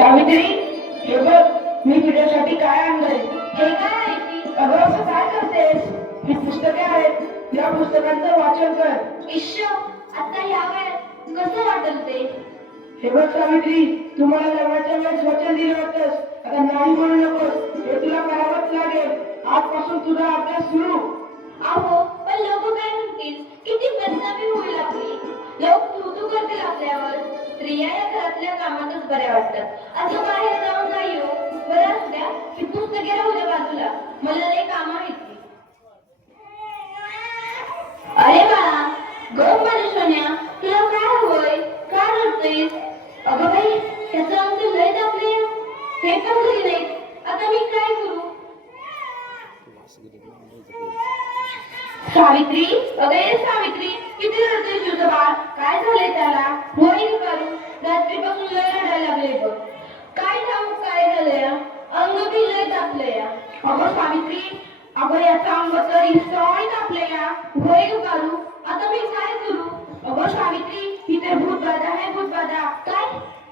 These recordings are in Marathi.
सावित्री, हे बघ, मी तुझ्यासाठी काय आणलंय. हे काय आहे की? अगं असं काय करतेस? ही पुस्तके आहेत, या पुस्तकांचं वाचन कर. ईश्व, आता ह्या वेळेत कसं वाटेल ते? हे बघ सावित्री, तू मला लग्नाच्या वेळेस वचन दिलं होतंस, आता नाही म्हणू नकोस. हे तुला करावंच लागेल. आजपासून तुझा अभ्यास सुरू. अहो, पण लोक काय म्हणतील? किती बदनामी होईल आपली. लोक तू करतील आपल्यावर. स्त्रिया या घरातल्या कामातच बऱ्या वाटतात. असं बाहेर जाऊन नाही हो. बरं असू द्या, ही पुस्तके राहू द्या बाजूला. मला लय काम आहेत ती. अरे बाळा, गप माझ्या सोन्या, तुला काय हवंय? काय रडतेस? अगं बाई, त्याचं अंग लय दाबले. हे पण घरी नाहीत. आता मी काय करू? सावित्री, अगे सावित्री, किती रडते तुझं बाळ? काय झालंय त्याला? होय करू, रात्रीपासून लय रडायला लागले बघ. काय सांगू काय झालंय? अंग बी लय तापलंय. अगं सावित्री, अगं याचं अंग तर इंस्टॉय तापलंय. होय करू, आता मी काय करू? अगं सावित्री, ही तर भूतबाधा आहे, भूतबाधा. काय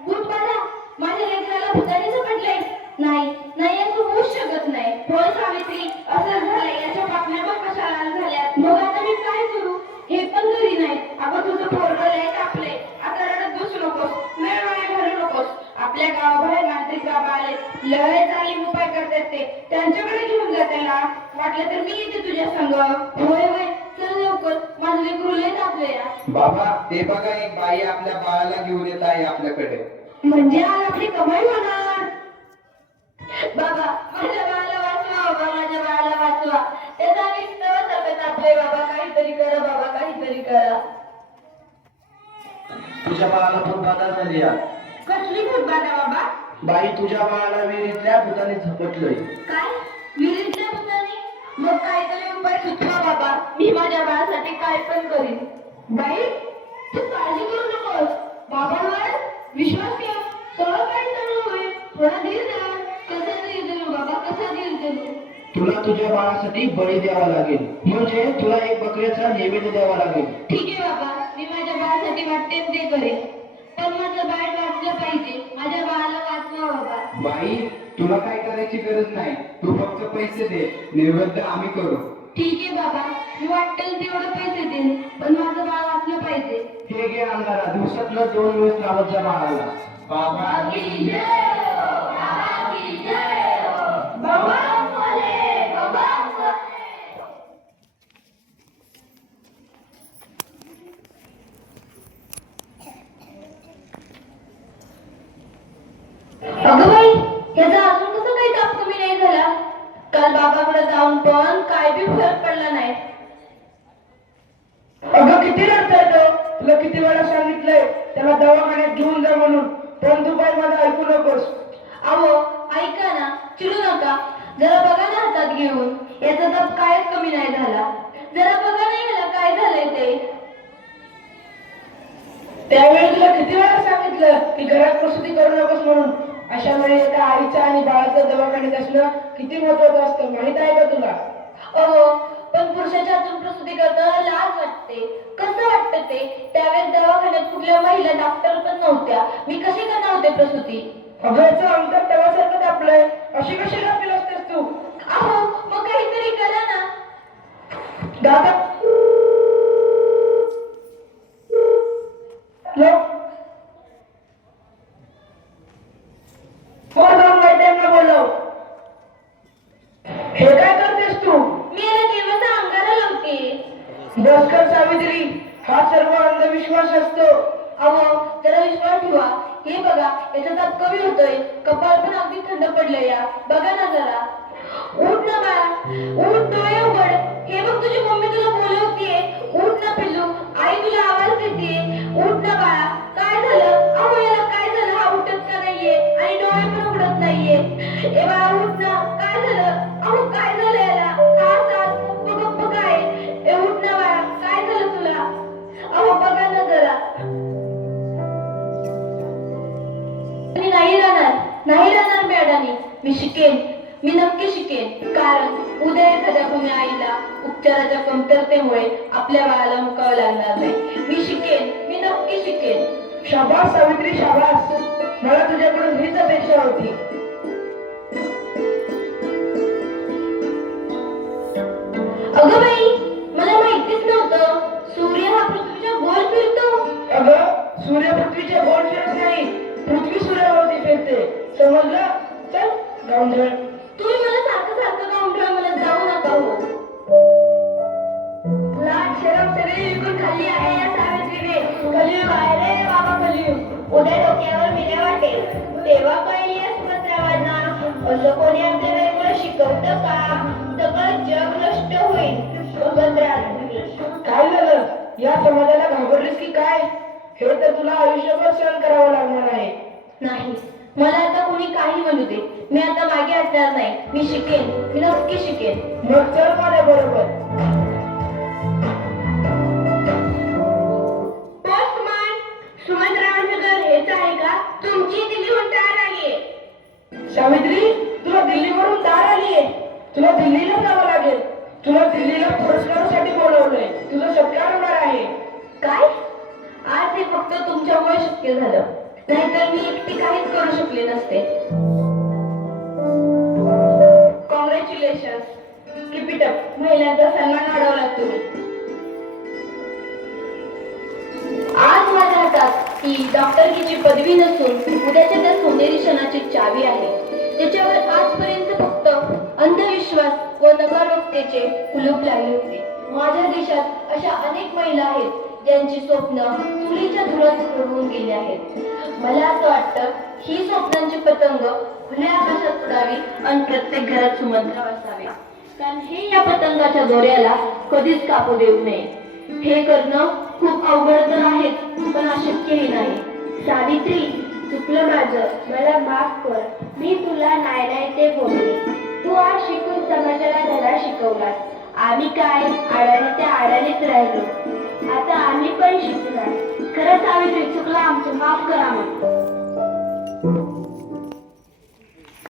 भूतबाधा? माझ्या लेकराला भूताने झपटलंय? नाही नाही, असं होऊच शकत नाही. होय सावित्री, असं झालंय. याच्या पापण्या बघ कशा लाल झाल्यात. मग आता मी काय करू? हे पण घरी नाहीत. अगं तुझं पोरगं लय तापलंय. आता रडत बसू नकोस, वेळ वाया घालू नकोस. आपल्या गावाबाहेर मांत्रिक बाबा आले, लय तालीम उपाय करतात ते. त्यांच्याकडे घेऊन जा त्याला. वाटलं तर मी येते तुझ्या संग. होय होय, चल लवकर, माझं लेकरू लय तापलंय. बाबा, ते बघा, एक बाई आपल्या बाळाला घेऊन येत आहे आपल्याकडे. म्हणजे आज आपली कमाई होणार. बाबा, माझ्या बाळाला वाचवा. बाबा, माझ्या बाळाला वाचवा. त्याचा निष्ठा सगळं आपले. बाबा, काहीतरी करा. बाबा, काहीतरी करा. तुझ्या बाळाला भूतबाधा झाली आहे. कसली भूतबाधा बाबा? बाई, तुझ्या बाळाला विहिरीतल्या भूताने झपटलंय. काय? विहिरीतल्या भूताने? मग काहीतरी उपाय सुचवा बाबा. मी माझ्या बाळासाठी काय पण करीन. बाई, तू काळजी करू नकोस. बाबांवर विश्वास ठेव. सगळं काही चांगलं होईल. थोडा धीर धर. कसा धीर धरू बाबा, कसा धीर धरू? तुला तुझ्या बाळासाठी बळी द्यावा लागेल, म्हणजे तुला एक बकऱ्याचा नैवेद्य द्यावा लागेल. ठीक आहे बाबा, मी माझ्या बाळासाठी वाटते ते करेन. पण माझं बाळ वाचलं पाहिजे. माझ्या बाळाला वाचवा बाबा. बाई, तुला काय करायची गरज नाही. तू फक्त पैसे दे, नैवेद्य आम्ही करू. ठीक आहे बाबा, मी वाटेल तेवढं पैसे देईन, पण माझं बाळ वाचलं पाहिजे. हे घे अंधारा, दिवसातनं 2 वेळेस लावत जा बाळाला. बाबा की जय हो, बाबा की जय हो. बाबा बोले, बाबा बोले. अगं बाई, याचा अजून कसं काही ताप कमी नाही झाला? काल बाबाकडे जाऊन पण काय बी फरक पडला नाही. अगं किती रडतोय तो. तुला किती वेळा सांगितलंय त्याला दवाखान्यात घेऊन जा म्हणून, पण तू काय माझं ऐकू नकोस. अहो, ऐका ना, चिडू नका. जरा बघा ना हातात घेऊन. याचा ताप कायच कमी नाही झाला. जरा बघा ना याला काय झालंय ते. त्यावेळी तुला किती वेळा सांगितलं की घरात प्रसूती करू नकोस म्हणून. अशा वेळी एका आईचं आणि बाळाचं दवाखान्यात असणं किती महत्वाचं असतं, माहित आहे का तुला? अहो, पण पुरुषाच्या हातून प्रसूती करताना लाज वाटते. कसं वाटतं ते? त्यावेळेस दवाखान्यात कुठल्या महिला डॉक्टर पण नव्हत्या. मी कशी करणार होते प्रसूती? अगं याचं अंतर तवासारखं आपलंय, अशी कशी घातली असतेस तू? अहो, मग काहीतरी करा ना. दादा बोलव. हे काय करतेस तू? मी याला केव्हाचा अंगारा लावते. बसकर सावित्री, हा सर्व अंधविश्वास असतो. अहो, जरा विश्वास ठेवा. हे बघा, याचा ताप कमी होतोय. कपाळ पण अगदी थंड पडलंय. या बघा ना जरा. उठ ना बाळा, उठ, डोळे उघड. हे बघ, तुझी मम्मी तुला बोलवतीये. उठ ना पिल्लू, आई तुला आवाज देते. उठ ना बाळा. काय झालं? अहो, याला काय झालं? हा उठत का नाहीये आणि डोळे पण उघडत नाहीये. ए बाळा, उठ ना. काय झालं? अहो, काय झालं याला? हा सास गप्प काय? ए उठ ना बाळा, काय झालं तुला? अहो, बघा ना जरा. मी नाही राहणार, नाही राहणार मॅडम. मी शिकेन, मी नक्की शिकेन. कारण उद्या एखाद्या कोणी आईला उपचाराच्या कमतरतेमुळे आपल्या बाळाला मुकावं लागणार नाही. मी शिकेन, मी नक्की शिकेन. शाबास सावित्री, शाबास. मला तुझ्याकडून हीच अपेक्षा होती. अगं बाई, मला माहितीच नव्हतं सूर्य हा पृथ्वीच्या गोल फिरतो. अगं सूर्य पृथ्वीच्या गोल फिरत नाही, पृथ्वी सूर्यावरती फिरते. समजलं? चल गावंढळ. तुम्ही मला सारखं सारखं गावंढळ म्हणत जाऊ नका हो. लाट शरम सगळी विकून खाल्ली आहे या सावित्रीने. कलियुग आहे रे बाबा, कलियुग. उद्या डोक्यावर मिऱ्या वाटेल तेव्हा कळेल या सुभद्रावांना असं कोणी आपल्या वेळेला शिकवतं का? सगळं जग नष्ट होईल. सुभद्रा काय झालं? या समाजाला घाबरलीस की काय? हे तर तुला आयुष्यभर सहन करावं लागणार आहे. नाही, मला आता कोणी काही म्हणू दे, मी आता मागे हटणार नाही. मी शिकेन, मी नक्की शिकेन. मग चल माझ्या बरोबर. पोस्टमॅन, सुभद्रावांचं घर हेच आहे का? तुमची दिल्लीहून तयार आलीये. सावित्री, तुला दिल्लीवरून तार आलीये. तुला दिल्लीला जावं लागेल. तुला दिल्लीला पुरस्कारासाठी बोलवलंय. तुझा सत्कार होणार आहे. काय? आज हे फक्त तुमच्यामुळे शक्य झालं, नाहीतर मी एकटी काहीच करू शकले नसते. Congratulation, keep it up. महिलांचा सन्मान वाढवला तुम्ही. आज माझ्या हातात ती डॉक्टरकीची पदवी नसून उद्याच्या त्या सोनेरी क्षणाची चावी आहे, ज्याच्यावर आजपर्यंत फक्त अंधविश्वास व नकारवक्तेचे कुलूप लागले होते. माझ्या देशात अशा अनेक महिला आहेत ज्यांची स्वप्न चुलीच्या धुरात होऊन गेली आहेत. मला असं वाटतं ही स्वप्नांची पतंग खुल्या आकाशात उडावी आणि प्रत्येक घरात सुमंत्र असावे, कारण हे या पतंगाच्या दोऱ्याला कधीच कापू देऊ नये. हे करणं खूप अवघड तर आहेच, पण अशक्यही नाही. सावित्री, चुकलं माझं, मला माफ कर. मी तुला नाही ते बोलले. तू आज शिकून समाजाला धडा शिकवलास. आम्ही काय आडाने त्या आडानेच राहिलो. आता आम्ही पण शिकणार. खरं सावित्री, चुकलं आमचं, माफ करा. मग